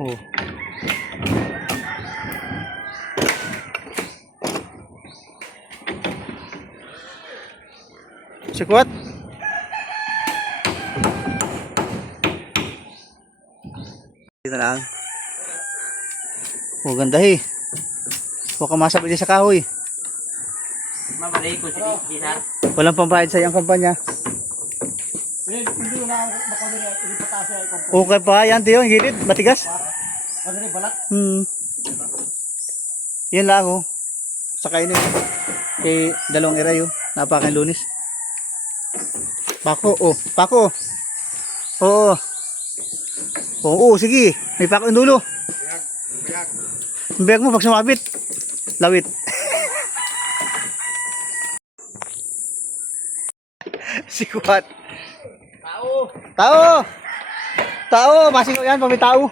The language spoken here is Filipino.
Oh. Sikwat. Dito lang. Oh, ganda eh. Huwag ka masabit sa kahoy. Mabalik ko si Sar. Walang pambayad sa iyang kampanya. Hindi na makamira, hindi pataas ay kompanya. Okay pa yan, tiyo. Ang gilid. Matigas. Madali balat. Yan lang oh. Sakay na yun. Kay dalawang iray oh. Napakan lunis. Pako oh. Pako. Oo. Oo, sige. May pako yung dulo. Ang biyag mo pag sumabit. Lawit. Sikwat. Tao. Tao. Tao. Masing yan pag may tao.